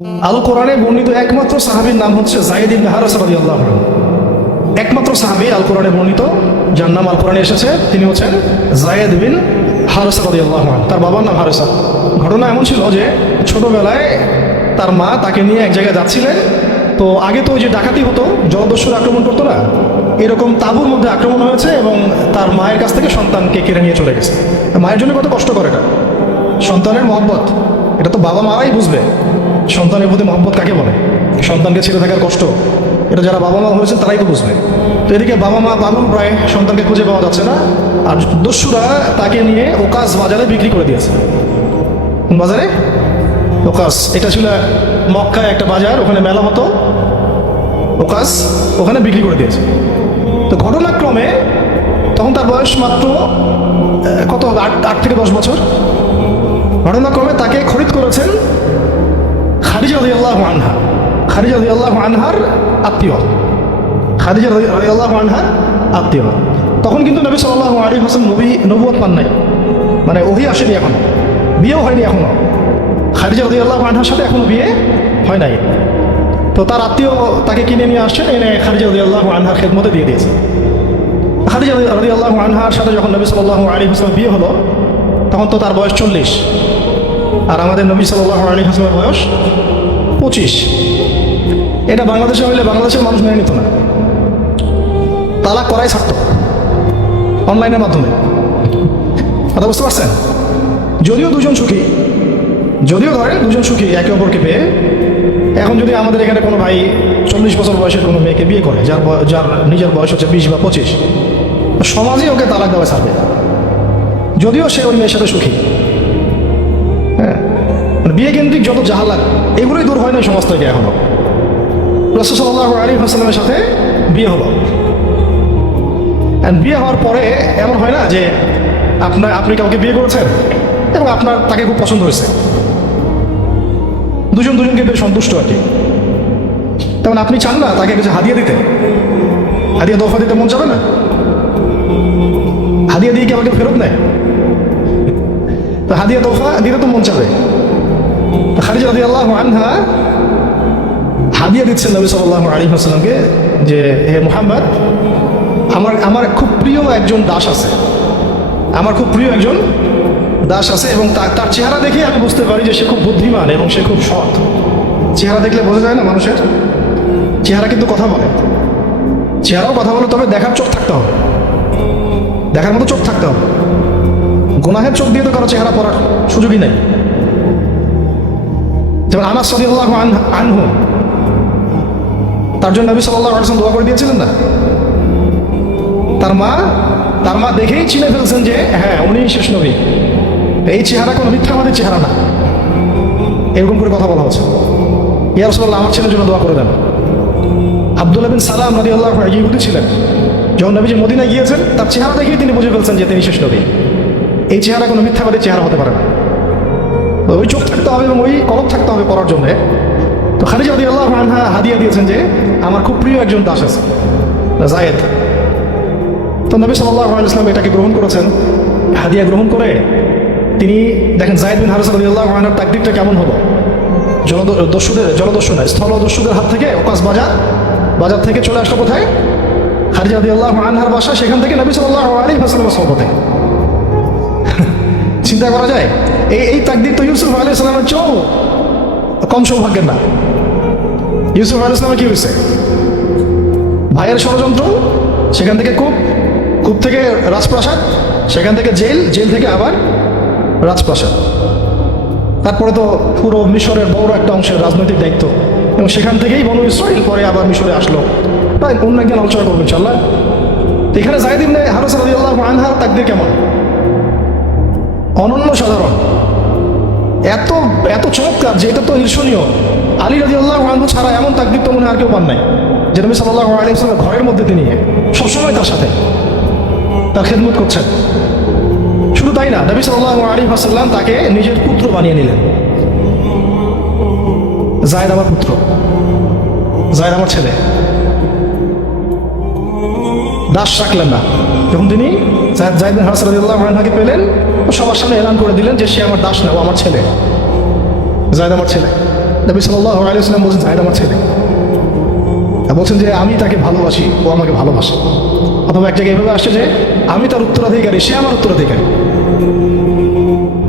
আল কোরআনে বর্ণিত একমাত্র সাহাবীর নাম হচ্ছে যায়েদ ইবনে হারেসা রাদিয়াল্লাহু আনহু। একমাত্র সাহাবী আল কোরআনে বর্ণিত যার নাম আল কোরআনে এসেছে তিনি হচ্ছেন যায়েদ বিন হারেসা রাদিয়াল্লাহু আনহু। তার বাবার নাম হারেসা। ঘটনা এমন ছিল যে ছোটবেলায় তার মা তাকে নিয়ে এক জায়গায় যাচ্ছিলেন। তো আগে তো ওই যে ডাকাতি হতো, জলদস্যুরা আক্রমণ করতো না, এরকম তাঁবুর মধ্যে আক্রমণ হয়েছে এবং তার মায়ের কাছ থেকে সন্তানকে কেড়ে নিয়ে চলে গেছে। মায়ের জন্য কত কষ্ট করে এটা, সন্তানের মহব্বত, এটা তো বাবা মারাই বুঝবে সন্তানের প্রতি মহব্বত কাকে বলে, সন্তানকে ছেড়ে থাকার কষ্ট, এটা যারা বাবা মা হয়েছে তারাই তো বুঝবে। তো এদিকে বাবা মা পাগল প্রায়, সন্তানকে খুঁজে পাওয়া যাচ্ছে না, আর দস্যুরা তাকে নিয়ে ওকাস বাজারে বিক্রি করে দিয়েছে। বাজারে ওকাস, এটা ছিল মক্কায় একটা বাজার, ওখানে মেলা হতো, ওকাস ওখানে বিক্রি করে দিয়েছে। তো ঘটনাক্রমে তখন তার বয়স মাত্র কত, 8 থেকে 10 বছর। ঘটনাক্রমে তাকে খরিদ করেছেন খাদিজা রাদিয়াল্লাহু আনহা। খাদিজা রাদিয়াল্লাহু আনহার আত্মীয়, খাদিজা রাদিয়াল্লাহু আনহার আত্মীয়। তখন কিন্তু নবী সাল্লাল্লাহু আলাইহি ওয়াসাল্লাম নবুয়ত পান নাই, মানে ওহী আসেনি এখনো, বিয়েও হয়নি এখনো। খাদিজা রাদিয়াল্লাহু আনহার সাথে এখনো বিয়ে হয় নাই। তো তার আত্মীয় তাকে কিনে নিয়ে আসছেন, এনে খাদিজা রাদিয়াল্লাহু আনহার খেদমতে দিয়ে দিয়েছে। খাদিজা রাদিয়াল্লাহু আনহার সাথে যখন নবী সাল্লাল্লাহু আলাইহি ওয়াসাল্লাম বিয়ে হলো, তখন তো তার বয়স 40, আর আমাদের নবী সাল্লাল্লাহু আলাইহি ওয়াসাল্লামের বয়স 25। এটা বাংলাদেশে হইলে বাংলাদেশের মানুষ মেনে নিত না, তালাক করাই ছাড়ত অনলাইনের মাধ্যমে। কথা বুঝতে পারছেন? যদিও দুজন সুখী, যদিও ধরেন দুজন সুখী একে অপরকে পেয়ে। এখন যদি আমাদের এখানে কোনো ভাই 40 বছর বয়সের কোনো মেয়েকে বিয়ে করে, যার নিজের বয়স হচ্ছে 20 বা 25, সমাজই ওকে তালাক দেওয়া ছাড়বে, যদিও সে ওই মেয়ের সাথে সুখী। হ্যাঁ, বিয়ে কেন্দ্রিক যত জাহালাত, এগুলোই দূর হয় না সমাজ থেকে এখনো। রাসূল সাল্লাল্লাহু আলাইহি ওয়াসাল্লামের সাথে বিয়ে হলো, বিয়ে হওয়ার পরে এমন হয় না যে আপনি কাউকে বিয়ে করেছেন এবং আপনার তাকে খুব পছন্দ হয়েছে, দুজনকে বেশ সন্তুষ্ট আর কি। তেমন আপনি চান না তাকে কিছু হাদিয়া দিতে, হাদিয়া দফা দিতে মন যাবে না? হাদিয়া দিয়ে কি আমাকে ফেরত নেয়? তো হাদিয়া দফা দিতে তো মন চাবে। খাদিজা রাদিয়াল্লাহু আনহা হাদিয়া দিচ্ছেন নবী সাল্লাল্লাহু আলাইহি ওয়াসাল্লামকে যে, হে মুহাম্মদ, আমার খুব প্রিয় একজন দাস আছে, আমার খুব প্রিয় একজন দাস আছে, এবং তার চেহারা দেখে আমি বুঝতে পারি যে সে খুব বুদ্ধিমান এবং সে খুব সৎ। চেহারা দেখলে বোঝা যায় না মানুষের? চেহারা কিন্তু কথা বলে, চেহারাও কথা বলে, তবে দেখার চোখ থাকতে হবে, দেখার মতো চোখ থাকতে হবে। গুনাহের চোখ দিয়ে তো কারো চেহারা পড়ার সুযোগই নাই। যেমন আনাস রাদিয়াল্লাহু আনহু, তার জন্য নবী সাল্লাল্লাহু আলাইহি ওয়াসাল্লাম দোয়া করে দিয়েছিলেন না? তার মা দেখেই চিনে ফেলছেন যে হ্যাঁ, উনি শেষ নবী, এই চেহারা কোনো মিথ্যাবাদীর চেহারা না। এরকম করে কথা বলা হচ্ছে, ইয়া রাসূলুল্লাহ, আমার ছেলের জন্য দোয়া করে দেন। আব্দুল্লাহ বিন সালাম রাদিয়াল্লাহু আনহু ইহুদি ছিলেন। যখন নবীজি মদিনায় গিয়েছেন, তার চেহারা দেখেই তিনি বুঝে ফেলছেন যে তিনি শেষ নবী। এই চেহারা কোনো মিথ্যাবাদীর চেহারা হতে পারে না। ওই চোখ থাকতে হবে এবং ওই কলব থাকতে হবে পড়ার জন্যে। তো খাদিজা রাদিয়াল্লাহু আনহা হাদিয়া দিয়েছেন যে আমার খুব প্রিয় একজন দাস আছে, যায়েদ। তো নবী সাল্লাল্লাহু আলাইহি ওয়াসাল্লাম এটাকে গ্রহণ করেছেন। হাদিয়া গ্রহণ করে তিনি দেখেন যায়েদ বিন হারেসা রাদিয়াল্লাহু আনহুর তাকদীরটা কেমন হলো। স্থলদস্যুদের হাত থেকে ওকাস বাজার থেকে চলে আসলো কোথায়? খাদিজা রাদিয়াল্লাহু আনহার বাসা, সেখান থেকে নবী সাল্লাল্লাহু আলাইহি ওয়াসাল্লামের সহবতে। চিন্তা করা যায়? এই তাকদীর তো ইউসুফ আলাইহিস সালামের চেয়েও কম সৌভাগ্যের না। ইউসুফ আলাইহিস সালামের কি হয়েছে? ভাইয়ের ষড়যন্ত্র, সেখান থেকে কূপ থেকে রাজপ্রাসাদ, সেখান থেকে জেল থেকে আবার রাজপ্রাসাদ, তারপরে তো পুরো মিশরের বড় একটা অংশের রাজনৈতিক দায়িত্ব, এবং সেখান থেকেই বনু ইসরাইল পরে আবার মিশরে আসলো। তাই অন্য একদিন আলোচনা করবো ইনশাআল্লাহ। এখানে যায়েদ ইবনে হারেসা রাদিয়াল্লাহু আনহার তাকদীর কেমন? অনন্য সাধারণ, এত চমৎকার যে এটা তো ঈর্ষণীয়। আলী রাদিয়াল্লাহু আনহু ছাড়া এমন তাকদীর তো মনে আর কেউ পান নাই, যে নবী সাল্লাল্লাহু আলাইহি ওয়াসাল্লাম ঘরের মধ্যে তিনি সবসময় তার সাথে তার খেদমত করছেন। শুধু তাই না, নবী সাল্লাল্লাহু আলাইহি ওয়াসাল্লাম তাকে নিজের পুত্র বানিয়ে নিলেন। যায়েদ আমার পুত্র, যায়েদ আমার ছেলে। দাস রাখলেন না। যখন তিনি যায়েদ বিন হারেসা রাদিয়াল্লাহু আনহুকে পেলেন, সবার সামনে এলান করে দিলেন যে সে আমার দাস না, ও আমার ছেলে, যায়েদ আমার ছেলে। নবী সাল্লাল্লাহু আলাইহি ওয়াসাল্লাম বলছেন যায়েদ আমার ছেলে, বলছেন যে আমি তাকে ভালোবাসি, ও আমাকে ভালোবাসে। অথবা এক জায়গায় এভাবে আসছে যে আমি তার উত্তরাধিকারী, সে আমার উত্তরাধিকারী।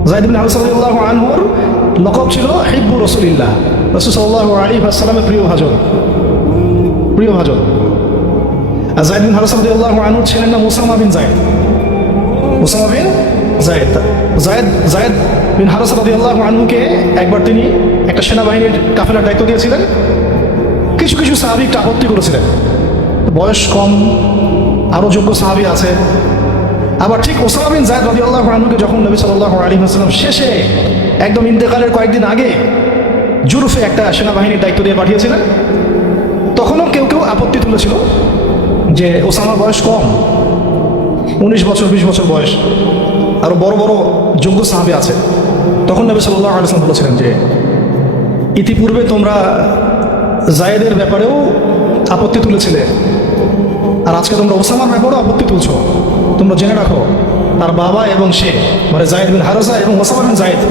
যায়েদ বিন হারেসা রাদিয়াল্লাহু আনহুর লকব ছিল হিব্বু রাসূলিল্লাহ, রাসূল সাল্লাল্লাহু আলাইহি ওয়াসাল্লামের প্রিয় ভাজন, প্রিয় ভাজন। আর যায়েদ বিন হারেসা রাদিয়াল্লাহু আনহুর ছেলের নাম উসামা বিন যায়েদ, উসামা বিন যায়েদ। যায়েদ বিন হারেসা রাদিয়াল্লাহু আনহুকে একবার তিনি একটা সেনাবাহিনীর কাফেলার দায়িত্ব দিয়েছিলেন। কিছু কিছু সাহাবী একটু আপত্তি করেছিলেন, বয়স কম, আরও যোগ্য সাহাবী আছে। আবার ঠিক ওসামা বিন যায়েদ রাদিয়াল্লাহু আনহুকে যখন নবী সাল্লাল্লাহু আলাইহি ওয়াসাল্লাম শেষে একদম ইন্তেকালের কয়েকদিন আগে জুরফে একটা সেনাবাহিনীর দায়িত্ব দিয়ে পাঠিয়েছিলেন, তখনও কেউ কেউ আপত্তি তুলেছিল যে ওসামার বয়স কম, 19 বছর 20 বছর বয়স, আরও বড় বড় যোগ্য সাহাবী আছে। তখন নবী সাল্লাল্লাহু আলাইহি ওয়াসাল্লাম বলেছিলেন যে ইতিপূর্বে তোমরা যায়েদের ব্যাপারেও আপত্তি তুলেছিলে, আর আজকে তোমরা ওসামার ব্যাপারেও আপত্তি তুলছো। তোমরা জেনে রাখো তার বাবা এবং সে, মানে যায়েদ বিন হারেসা এবং ওসামা বিন যায়েদ,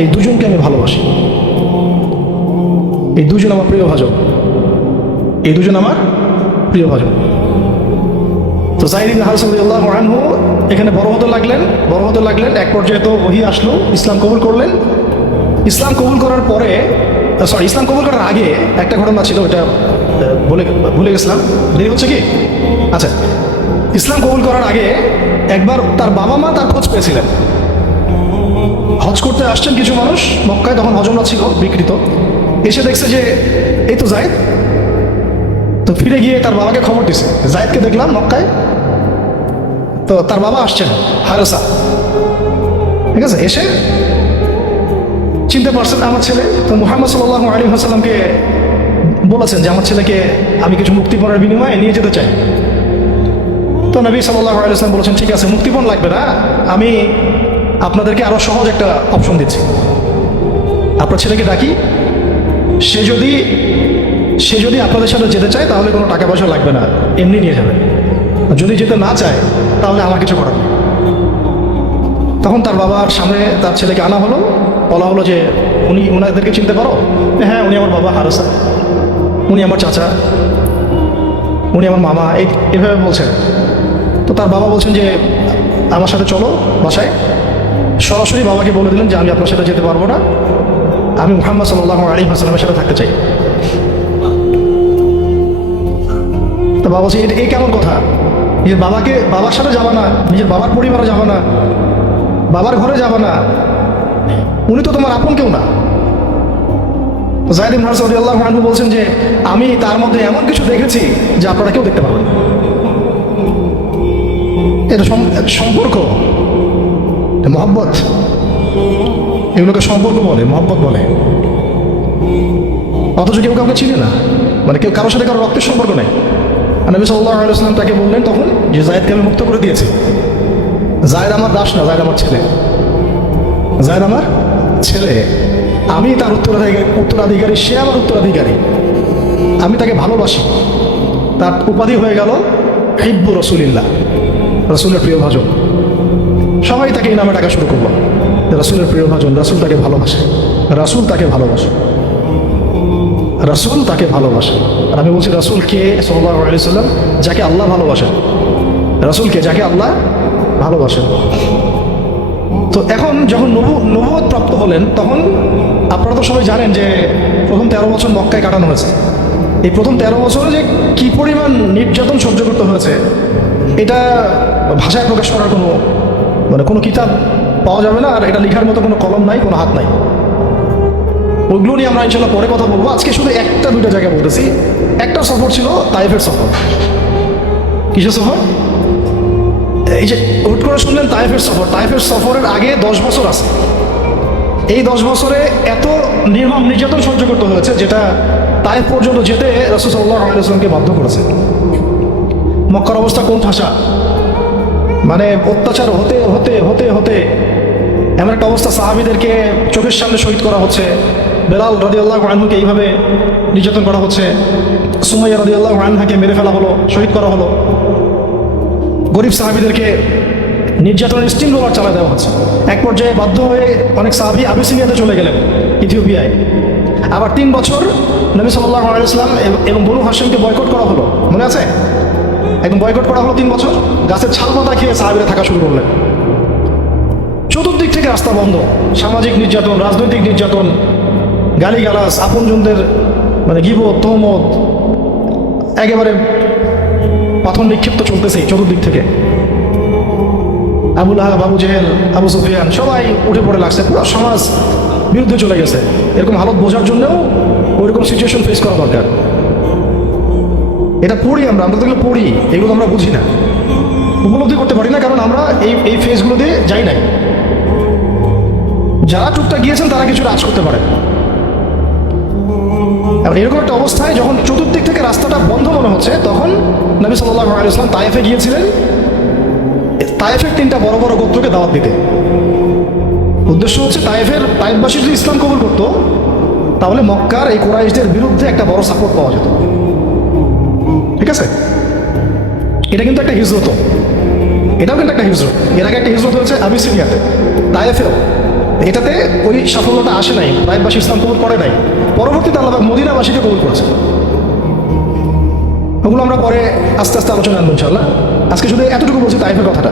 এই দুজনকে আমি ভালোবাসি। এই দুজন আমার প্রিয় ভাজন, এই দুজন আমার প্রিয় ভাজন। তো যায়েদ বিন হারেসা রাদিয়াল্লাহু আনহু এখানে বড় হতে লাগলেন। এক পর্যায়ে তো ওহী আসলো, ইসলাম কবুল করলেন। ইসলাম কবুল করার পরে, ইসলাম কবুল করার আগে একটা ঘটনা ছিল, ওটা ভুলে গেছিলাম, দেরি হচ্ছে কি? আচ্ছা, ইসলাম কবুল করার আগে একবার তার বাবা মা তার খোঁজ পেয়েছিলেন। হজ করতে আসছেন কিছু মানুষ মক্কায়, তখন হজমরা ছিল বিকৃত, এসে দেখছে যে এই তো যায়েদ। তো ফিরে গিয়ে তার বাবাকে খবর দিছে, যায়েদকে দেখলাম মক্কায়। তো তার বাবা আসছেন হারেসা, ঠিক আছে, এসে চিনতে পারছেন আমার ছেলে। তো মুহাম্মদ সাল্লাল্লাহু আলাইহি ওয়াসাল্লামকে বলেছেন যে আমার ছেলেকে আমি কিছু মুক্তিপণের বিনিময়ে নিয়ে যেতে চাই। তো নবী সাল্লাল্লাহু আলাইহি ওয়াসাল্লাম বলেছেন ঠিক আছে, মুক্তিপণ লাগবে না, আমি আপনাদেরকে আরো সহজ একটা অপশন দিচ্ছি। আপনার ছেলেকে ডাকি, সে যদি আপনাদের সাথে যেতে চায় তাহলে কোনো টাকা পয়সা লাগবে না, এমনি নিয়ে যাবেন। যদি যেতে না চায় তাহলে আমার কিছু করার নেই। তখন তার বাবার সামনে তার ছেলেকে আনা হলো, বলা হলো যে ওনাদেরকে চিনতে পারো? হ্যাঁ, উনি আমার বাবা হারেসা, উনি আমার চাচা, উনি আমার মামা, এভাবে বলছেন। তো তার বাবা বলছেন যে আমার সাথে চলো বাসায়। সরাসরি বাবাকে বলে দিলেন যে আমি আপনার সাথে যেতে পারবো না, আমি মুহাম্মদ সাল্লাল্লাহু আলাইহি ওয়াসাল্লামের সাথে থাকতে চাই। তো বাবা বলছে এই কেমন কথা, নিজের বাবার সাথে যাবা না, নিজের বাবার পরিবারে যাবা না, বাবার ঘরে যাবা না, উনি তো তোমার আপন কেউ না। যায়েদ বিন হারেসা রাদিয়াল্লাহু আনহু বলছেন যে আমি তার মধ্যে এমন কিছু দেখেছি যে আপনারা কেউ দেখতে পাবেন। এটা সম্পর্ক, মহব্বত, এগুলোকে সম্পর্ক বলে, মহব্বত বলে। অথচ কেউ কাউকে চিনে না, মানে কেউ কারোর সাথে কারো রক্তের সম্পর্ক নেই। আর নবী সাল্লাল্লাহু আলাইহি ওয়াসাল্লাম তাকে বললেন তখন যে যায়েদকে আমি মুক্ত করে দিয়েছি। যায়েদ আমার দাস না, যায়েদ আমার ছেলে, যায়েদ আমার ছেলে, আমি তার উত্তরাধিকারী, সে আমার উত্তরাধিকারী, আমি তাকে ভালোবাসি। তার উপাধি হয়ে গেল হিব্বু রাসূলিল্লাহ, রাসূলের প্রিয় ভাজন। সবাই তাকে এই নামে ডাকা শুরু করলো, রাসূলের প্রিয় ভাজন, রাসূল তাকে ভালোবাসে, রাসূল তাকে ভালোবাসে, রাসূল তাকে ভালোবাসে। আর আমি বলছি রাসূল কে? সাল্লাল্লাহু আলাইহি ওয়াসাল্লাম, যাকে আল্লাহ ভালোবাসেন। রাসূল কে? যাকে আল্লাহ ভালোবাসেন। তো এখন যখন নবুয়ত প্রাপ্ত হলেন, তখন আপনারা তো সবাই জানেন যে প্রথম 13 বছর মক্কায় কাটানো হয়েছে। এই প্রথম 13 বছরে যে কি পরিমাণ নির্যাতন সহ্য করতে হয়েছে, এটা ভাষায় প্রকাশ করার কোনো কিতাব পাওয়া যাবে না। আর এটা লেখার মতো কোনো কলম নাই, কোনো হাত নাই। ওইগুলো নিয়ে আমরা ইনশাল্লাহ পরে কথা বলবো। আজকে শুধু একটা দুইটা জায়গায় বলতেছি। একটা সফর ছিল তায়েফের সফর। কিসের সফর? এই যে হুট করে শুনলেন তায়েফের সফর। তায়েফের সফরের আগে 10 বছর আছে। এই 10 বছরে এত নির্মম নির্যাতন সহ্য করতে হয়েছে, যেটা তায়েফ পর্যন্ত যেতে রাসূল সাল্লাল্লাহু আলাইহি ওয়াসাল্লামকে বাধ্য করেছে। মক্কার অবস্থা কোন ঠাসা, মানে অত্যাচার হতে হতে হতে হতে এমন একটা অবস্থা, সাহাবীদেরকে চোখের সামনে শহীদ করা হচ্ছে। বেলাল রাদিয়াল্লাহু আনহুকে এইভাবে নির্যাতন করা হচ্ছে। সুমাইয়া রাদিয়াল্লাহু আনহাকে মেরে ফেলা হলো, শহীদ করা হলো। গরিব সাহাবীদেরকে নির্যাতনের স্টিম রোলার চালা দেওয়া হচ্ছে। এক পর্যায়ে বাধ্য হয়ে অনেক সাহাবী আবিসিনিয়াতে চলে গেলেন, ইথিওপিয়ায়। আবার 3 বছর নবী সাল্লাল্লাহু আলাইহি ওয়াসাল্লাম এবং বনু হাশিমকে বয়কট করা হলো, মনে আছে? একদম বয়কট করা হলো 3 বছর। গাছের ছাল পাতা খেয়ে সাহাবীরা থাকা শুরু করলেন। চতুর্দিক থেকে রাস্তা বন্ধ, সামাজিক নির্যাতন, রাজনৈতিক নির্যাতন, গালিগালাজ, আপনজনদের মানে গীবত, তহমত, একেবারে পাথর নিক্ষিপ্ত চলতেছে চতুর্দিক থেকে। আবু লাহাব, আবু জেহেল, আবু সুফিয়ান সবাই উঠে পড়ে লাগছে, পুরো সমাজ বিরুদ্ধে চলে গেছে। এরকম হালত বোঝার জন্যও ওইরকম সিচুয়েশন ফেস করা দরকার। এটা পড়ি আমরা তো এগুলো পড়ি, এগুলো আমরা বুঝি না, উপলব্ধি করতে পারি না, কারণ আমরা এই ফেজগুলো দিয়ে যাই নাই। যারা টুকটাক গিয়েছেন তারা কিছু রাজ করতে পারে। আর এরকম একটা অবস্থায় যখন চতুর্দিক থেকে রাস্তাটা বন্ধ মনে হচ্ছে, তখন নবী সাল্লাল্লাহু আলাইহি ওয়াসাল্লাম তায়েফে গিয়েছিলেন, তায়েফের 3টা বড় বড় গোত্রকে দাওয়াত দিতে। উদ্দেশ্য হচ্ছে তায়েফবাসী যদি ইসলাম কবুল করতো, তাহলে মক্কার এই কুরাইশদের বিরুদ্ধে একটা বড় সাপোর্ট পাওয়া যেত। ঠিক আছে, এটা কিন্তু একটা হিজরত, এটাও কিন্তু একটা হিজরত। এর আগে একটা হিজরত হয়েছে আবিসিনিয়াতে, তায়েফেও। এটাতে ওই সাফল্যটা আসে নাই, তায়েফবাসী ইসলাম কবুল করে নাই। পরবর্তীতে আল্লাহ পাক মদিনাবাসীকে কবুল করেছে। ওগুলো আমরা পরে আস্তে আস্তে আলোচনা আনবো ইনশাআল্লাহ। আজকে শুধু এতটুকু বলছি তায়েফের কথাটা।